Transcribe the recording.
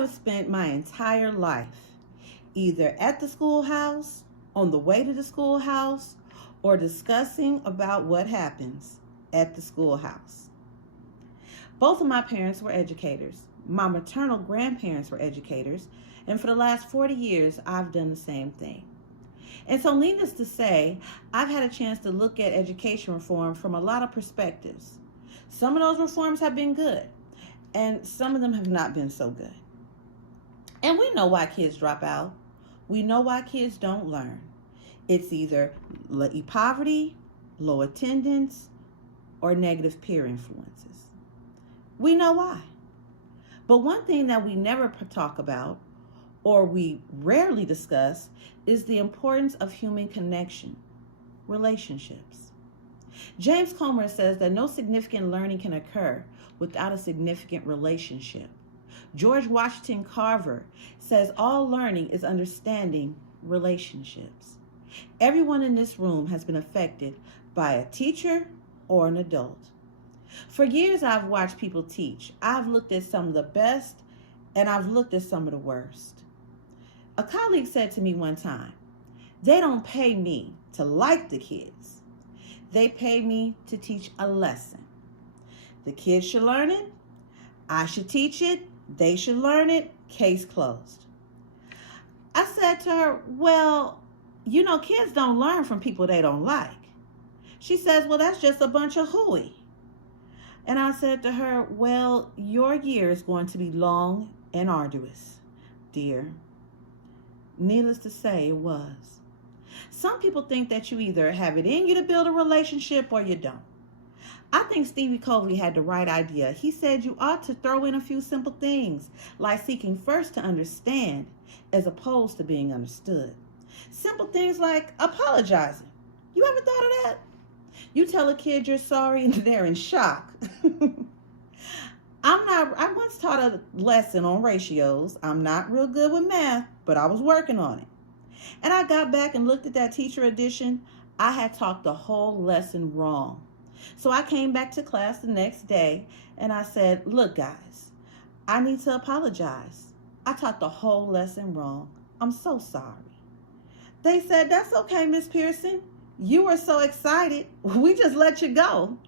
have spent my entire life either at the schoolhouse, on the way to the schoolhouse, or discussing about what happens at the schoolhouse. Both of my parents were educators. My maternal grandparents were educators, and for the last 40 years, I've done the same thing. And so, needless to say, I've had a chance to look at education reform from a lot of perspectives. Some of those reforms have been good, and some of them have not been so good. And we know why kids drop out. We know why kids don't learn. It's either poverty, low attendance, or negative peer influences. We know why. But one thing that we never talk about, or we rarely discuss, is the importance of human connection, relationships. James Comer says that no significant learning can occur without a significant relationship. George Washington Carver says all learning is understanding relationships. Everyone in this room has been affected by a teacher or an adult. For years, I've watched people teach. I've looked at some of the best, and I've looked at some of the worst. A colleague said to me one time, "They don't pay me to like the kids. They pay me to teach a lesson. The kids should learn it. I should teach it. They should learn it. Case closed." I said to her, "Well, kids don't learn from people they don't like." She says, "Well, that's just a bunch of hooey." And I said to her, "Well, your year is going to be long and arduous, dear." Needless to say, it was. Some people think that you either have it in you to build a relationship or you don't. I think Stevie Covey had the right idea. He said you ought to throw in a few simple things, like seeking first to understand as opposed to being understood. Simple things like apologizing. You ever thought of that? You tell a kid you're sorry and they're in shock. I once taught a lesson on ratios. I'm not real good with math, but I was working on it. And I got back and looked at that teacher edition. I had taught the whole lesson wrong. So I came back to class the next day and I said, "Look, guys, I need to apologize. I taught the whole lesson wrong. I'm so sorry." They said, "That's okay, Miss Pierson. You were so excited. We just let you go."